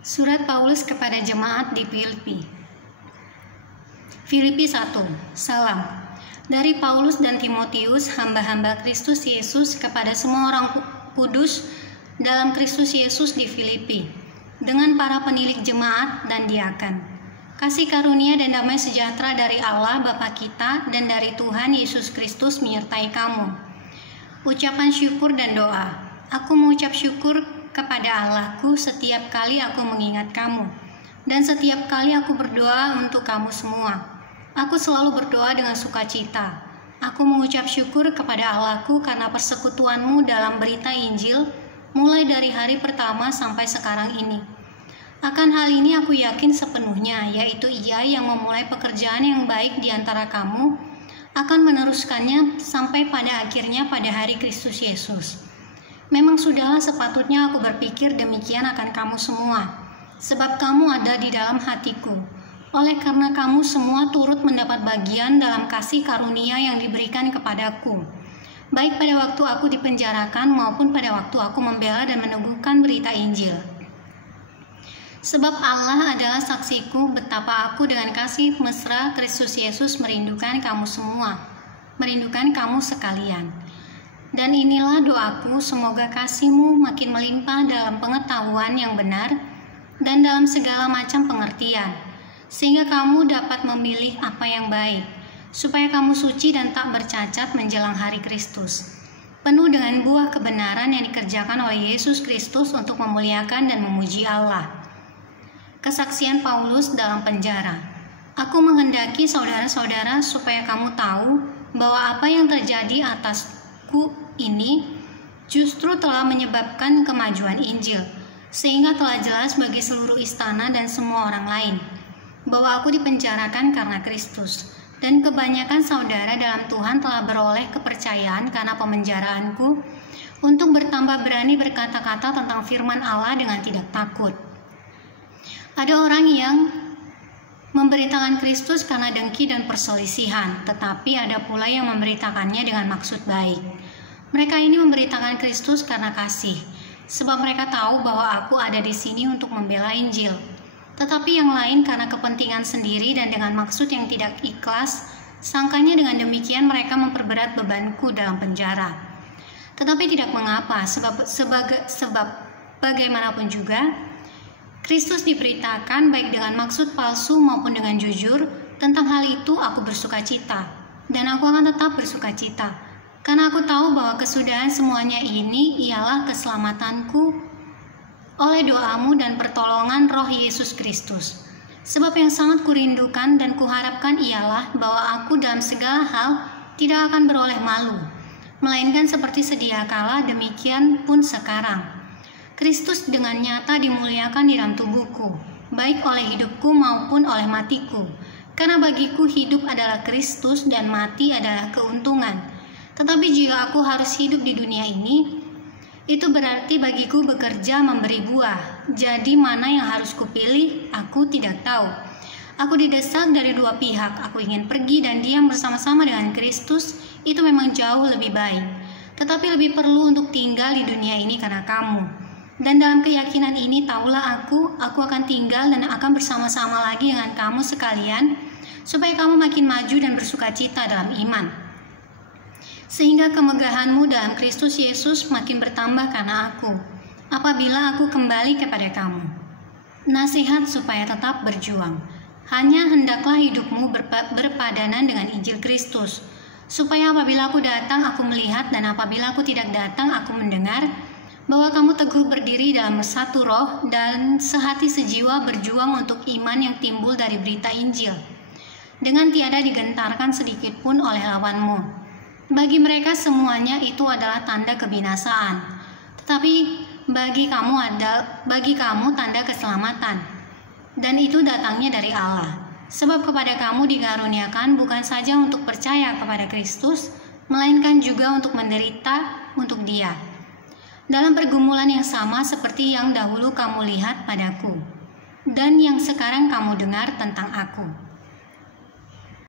Surat Paulus kepada jemaat di Filipi. Filipi 1. Salam. Dari Paulus dan Timotius, hamba-hamba Kristus Yesus kepada semua orang kudus dalam Kristus Yesus di Filipi, dengan para penilik jemaat dan diakan. Kasih karunia dan damai sejahtera dari Allah Bapa kita dan dari Tuhan Yesus Kristus menyertai kamu. Ucapan syukur dan doa. Aku mengucap syukur kepada Allahku setiap kali aku mengingat kamu, dan setiap kali aku berdoa untuk kamu semua. Aku selalu berdoa dengan sukacita. Aku mengucap syukur kepada Allahku karena persekutuanmu dalam berita Injil, mulai dari hari pertama sampai sekarang ini. Akan hal ini aku yakin sepenuhnya, yaitu Ia yang memulai pekerjaan yang baik di antara kamu, akan meneruskannya sampai pada akhirnya pada hari Kristus Yesus. Memang sudahlah sepatutnya aku berpikir demikian akan kamu semua, sebab kamu ada di dalam hatiku. Oleh karena kamu semua turut mendapat bagian dalam kasih karunia yang diberikan kepadaku, baik pada waktu aku dipenjarakan maupun pada waktu aku membela dan meneguhkan berita Injil. Sebab Allah adalah saksiku betapa aku dengan kasih mesra Kristus Yesus merindukan kamu semua, merindukan kamu sekalian. Dan inilah doaku, semoga kasihmu makin melimpah dalam pengetahuan yang benar dan dalam segala macam pengertian, sehingga kamu dapat memilih apa yang baik, supaya kamu suci dan tak bercacat menjelang hari Kristus, penuh dengan buah kebenaran yang dikerjakan oleh Yesus Kristus untuk memuliakan dan memuji Allah. Kesaksian Paulus dalam penjara. Aku menghendaki saudara-saudara supaya kamu tahu bahwa apa yang terjadi atasku ini justru telah menyebabkan kemajuan Injil, sehingga telah jelas bagi seluruh istana dan semua orang lain bahwa aku dipenjarakan karena Kristus, dan kebanyakan saudara dalam Tuhan telah beroleh kepercayaan karena pemenjaraanku untuk bertambah berani berkata-kata tentang firman Allah dengan tidak takut. Ada orang yang memberitakan Kristus karena dengki dan perselisihan, tetapi ada pula yang memberitakannya dengan maksud baik. Mereka ini memberitakan Kristus karena kasih, sebab mereka tahu bahwa aku ada di sini untuk membela Injil. Tetapi yang lain karena kepentingan sendiri dan dengan maksud yang tidak ikhlas, sangkanya dengan demikian mereka memperberat bebanku dalam penjara. Tetapi tidak mengapa, sebab bagaimanapun juga, Kristus diberitakan baik dengan maksud palsu maupun dengan jujur. Tentang hal itu aku bersukacita, dan aku akan tetap bersukacita, karena aku tahu bahwa kesudahan semuanya ini ialah keselamatanku oleh doamu dan pertolongan Roh Yesus Kristus. Sebab yang sangat kurindukan dan kuharapkan ialah bahwa aku dalam segala hal tidak akan beroleh malu, melainkan seperti sedia kala demikian pun sekarang. Kristus dengan nyata dimuliakan di dalam tubuhku, baik oleh hidupku maupun oleh matiku. Karena bagiku hidup adalah Kristus dan mati adalah keuntungan. Tetapi jika aku harus hidup di dunia ini, itu berarti bagiku bekerja memberi buah. Jadi mana yang harus kupilih, aku tidak tahu. Aku didesak dari dua pihak. Aku ingin pergi dan diam bersama-sama dengan Kristus, itu memang jauh lebih baik. Tetapi lebih perlu untuk tinggal di dunia ini karena kamu. Dan dalam keyakinan ini taulah aku akan tinggal dan akan bersama-sama lagi dengan kamu sekalian, supaya kamu makin maju dan bersukacita dalam iman. Sehingga kemegahanmu dalam Kristus Yesus makin bertambah karena aku, apabila aku kembali kepada kamu. Nasihat supaya tetap berjuang. Hanya hendaklah hidupmu berpadanan dengan Injil Kristus, supaya apabila aku datang aku melihat, dan apabila aku tidak datang aku mendengar, bahwa kamu teguh berdiri dalam satu roh dan sehati sejiwa berjuang untuk iman yang timbul dari berita Injil, dengan tiada digentarkan sedikit pun oleh lawanmu. Bagi mereka semuanya itu adalah tanda kebinasaan, tetapi bagi kamu tanda keselamatan, dan itu datangnya dari Allah. Sebab kepada kamu dikaruniakan bukan saja untuk percaya kepada Kristus, melainkan juga untuk menderita untuk Dia, dalam pergumulan yang sama seperti yang dahulu kamu lihat padaku, dan yang sekarang kamu dengar tentang aku.